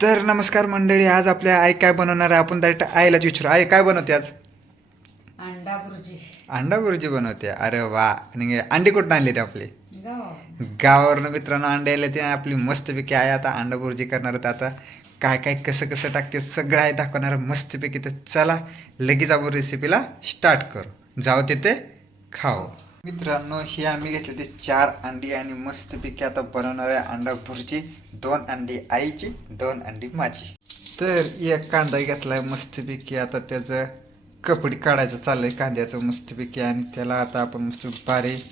तर नमस्कार मंडळी, आज आपल्या आई काय बनवणार आहे आपण डायरेक्ट आईलाच विचारू. आई काय बनवते आज? अंडा भुर्जी. अंडा भुर्जी बनवते. अरे वा. आणि अंडी कुठून आणली ते आपली? गाव. गावावरनं मित्रांनो अंडे आले ते आपली मस्तपैकी आहे. आता अंडा भुर्जी करणार आहेत. आता काय काय कसं कसं टाकते सगळं आहे दाखवणार मस्तपैकी. तर चला लगेच आपण रेसिपीला स्टार्ट करू. जाऊ तिथे खाऊ. मित्रांनो ही आम्ही घेतली ते 4 अंडी आणि मस्तपैकी आता बनवणार आहे अंडा भुर्जी. 2 अंडी आईची, 2 अंडी माझी. तर एक कांदा घेतलाय मस्तपैकी. आता त्याचं कपडी काढायचं चाललंय कांद्याचं मस्तपैकी. आणि त्याला आता आपण मस्त बारीक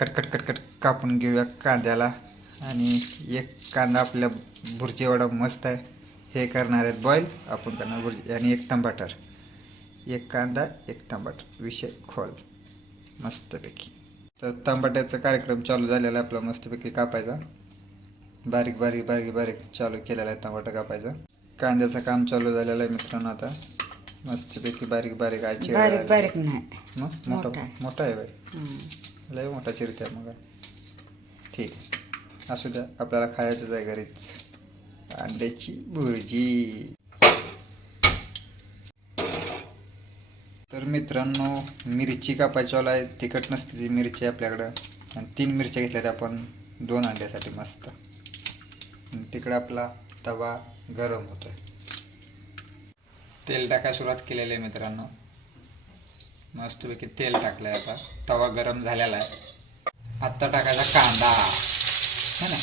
कटकट कटकट कापून घेऊया कांद्याला. आणि एक कांदा आपल्या भुर्जी एवढा मस्त आहे. हे करणार आहेत बॉईल, आपण करणार भुर्जी. आणि एक टमाटर, एक कांदा एक टमाटर, विषय खोल मस्तपैकी. तर टमाट्याचा कार्यक्रम चालू झालेला आहे आपला. मस्तपैकी कापायचा, बारीक बारीक बारीक बारीक चालू केलेला आहे टमाटर कापायचा. कांद्याचं काम चालू झालेलं आहे मित्रांनो. आता मस्तपैकी बारीक बारीक आहे. बारीक बारीक नाही, मग मोठा मोठा आहे बाई, लय मोठा चिरते मग. ठीक आहे, असू द्या, आपल्याला खायचंच आहे घरीच अंड्याची भुर्जी. तर मित्रांनो मिरची कापायची आहे. तिखट नसते ती मिरची आपल्याकडं. आणि 3 मिरच्या घेतल्या आपण 2 अंड्यासाठी मस्त. तिकडे आपला तवा गरम होतोय. तेल टाकायला सुरुवात केलेली आहे मित्रांनो. मस्तपैकी तेल टाकलंय. आता तवा गरम झालेला आहे. आत्ता टाकायचा कांदा है ना.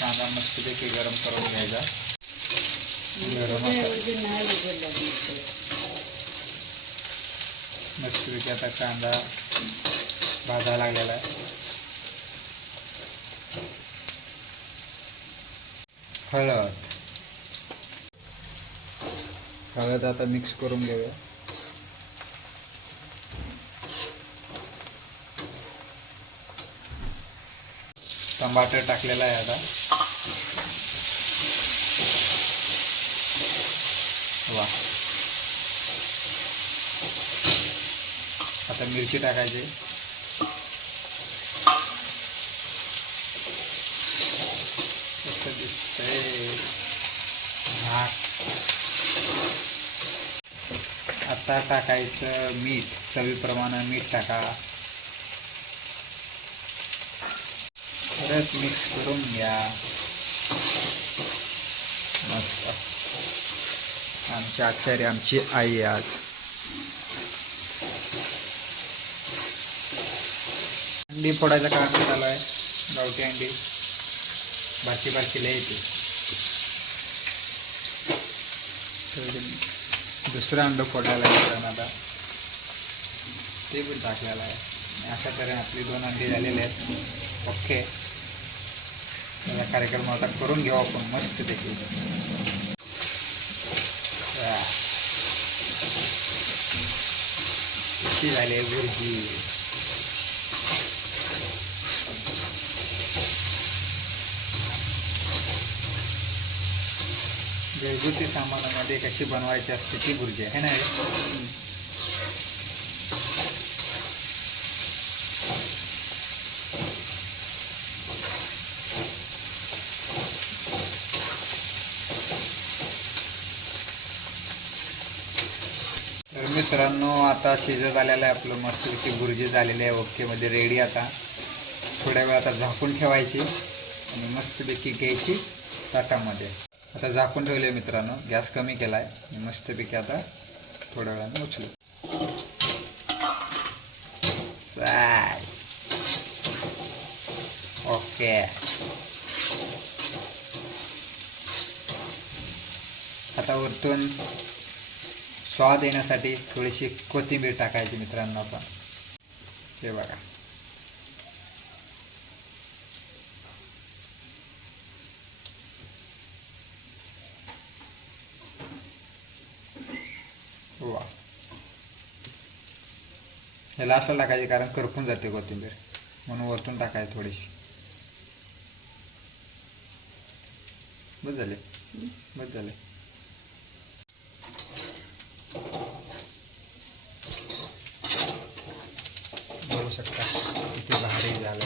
कांदा मस्तपैकी गरम करून घ्यायचा. गरम मस्तपैकी आता कांदा भाजायला लागलेला आहे. हळद आता मिक्स करून घेऊया. टमाटर टाकलेला आहे आता. वा. आता मिरची टाकायची. आता टाकायचं मीठ, चवीप्रमाणे मीठ टाका. परत मिक्स करून घ्या मस्त. आमची आचार्य आमची आई आज. अंडी फोडायचा काम चालू आहे. गावठी अंडी बारकी बारकी लय येते. दुसरं अंड फोडायला आहे आता. ते पण टाकलेलं आहे. अशा तऱ्हेने आपली 2 अंडी झालेली आहेत. ओके, त्याचा कार्यक्रम आता करून घेऊ आपण मस्तपैकी. कशी झाली आहे भुर्जी. घरगुती सामानामध्ये कशी बनवायची असते ती भुर्जी आहे ना. तर मित्रांनो आता शिजत आलेलं आहे आपलं मस्तपैकी. भुर्जी झालेली आहे ओके मध्ये रेडी. आता थोड्या वेळ आता झाकून ठेवायची आणि मस्तपैकी घ्यायची ताटामध्ये. आता झाकून ठेवले मित्रांनो, गॅस कमी केला आहे. आणि मस्तपैकी आता थोड्या वेळाने उचलू. ओके, आता वरतून स्वाद येण्यासाठी थोडीशी कोथिंबीर टाकायची मित्रांनो आपण. हे बघा, वा. हे लास्टला टाकायचे कारण करपून जाते कोथिंबीर, म्हणून वरतून टाकायची थोडीशी. बस झाले, बस झाले. शकता किती भारी झालं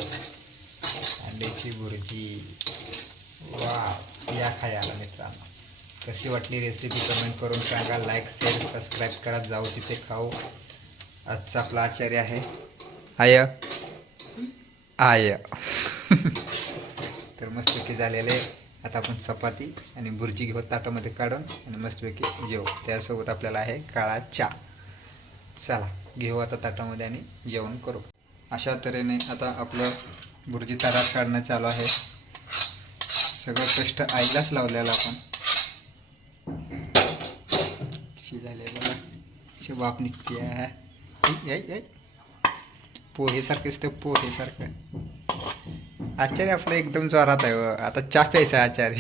अंड्याची भुर्जी. वा या खायला मित्रांनो. कशी वाटली रेसिपी कमेंट करून सांगा. लाईक शेअर सबस्क्राईब करत जाऊ तिथे खाऊ. आजचा आपला आचार्य आहे आय आय तर मस्तपैकी झालेले. आता आपण चपाती आणि भुर्जी घेऊ ताटामध्ये काढून आणि मस्तपैकी जेवू. त्यासोबत आपल्याला आहे काळा चहा. चला घेऊ आता ताटामध्ये आणि जेवण करू. अशा तऱ्हेने आता आपलं भुर्जीचा रस काढणं चालू आहे. सगळं कष्ट आईलाच लावलेलं आपण. कशी झाले बघा कशी बाप निघते आहे. पोहेसारखं असतं पोहेसारखं. आचार्य आपलं एकदम जोरात आहे. आता चहा प्यायचा आचार्य.